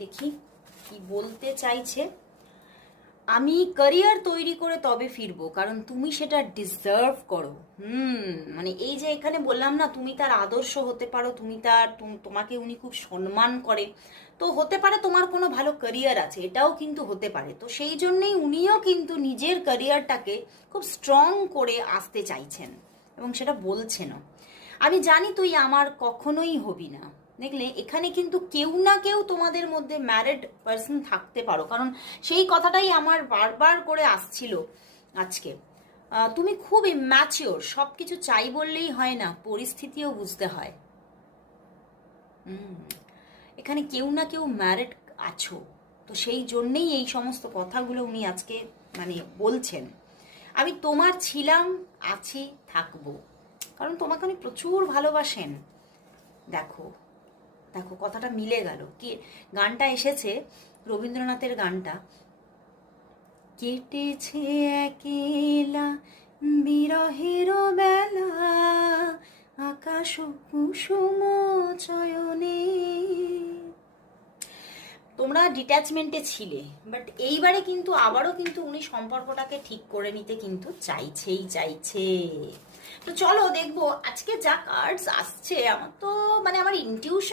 দেখি কি বলতে চাইছে। আমি ক্যারিয়ার তৈরি করে তবে ফিরবো, কারণ তুমি সেটা ডিজার্ভ করো। মানে এই যে এখানে বললাম না, তুমি তার আদর্শ হতে পারো, তুমি তার তোমাকে উনি খুব সম্মান করে, তো হতে পারে তোমার কোনো ভালো ক্যারিয়ার আছে, এটাও কিন্তু হতে পারে। তো সেই জন্যেই উনিও কিন্তু নিজের ক্যারিয়ারটাকে খুব স্ট্রং করে আসতে চাইছেন এবং সেটা বলছেনও। আমি জানি তুই আমার কখনোই হবি না। দেখলে এখানে কিন্তু কেউ না কেউ তোমাদের মধ্যে ম্যারিড পার্সন থাকতে পারো, কারণ সেই কথাটাই আমার বারবার করে আসছিল আজকে। তুমি খুব ইম্যাচিওর, সব কিছু চাই বললেই হয় না, পরিস্থিতিও বুঝতে হয়। এখানে কেউ না কেউ ম্যারিড আছো, তো সেই জন্যেই এই সমস্ত কথাগুলো উনি আজকে মানে বলছেন। আমি তোমার ছিলাম, আছি, থাকবো, কারণ তোমাকে উনি প্রচুর ভালোবাসেন। দেখো দেখো কথাটা মিলে গেল। কি গানটা এসেছে, রবীন্দ্রনাথের গানটা, কেটেছে একেলা বিরহের বেলা আকাশ কুসুম চয়নে। তোমরা ডিট্যাচমেন্টে ছিলে, বাট এইবারে কিন্তু আবারও কিন্তু উনি সম্পর্কটাকে ঠিক করে নিতে কিন্তু চাইছে। তো চলো দেখবো আজকে যা কার্ডস আসছে। আমার তো মানে আমার ইনটিউশন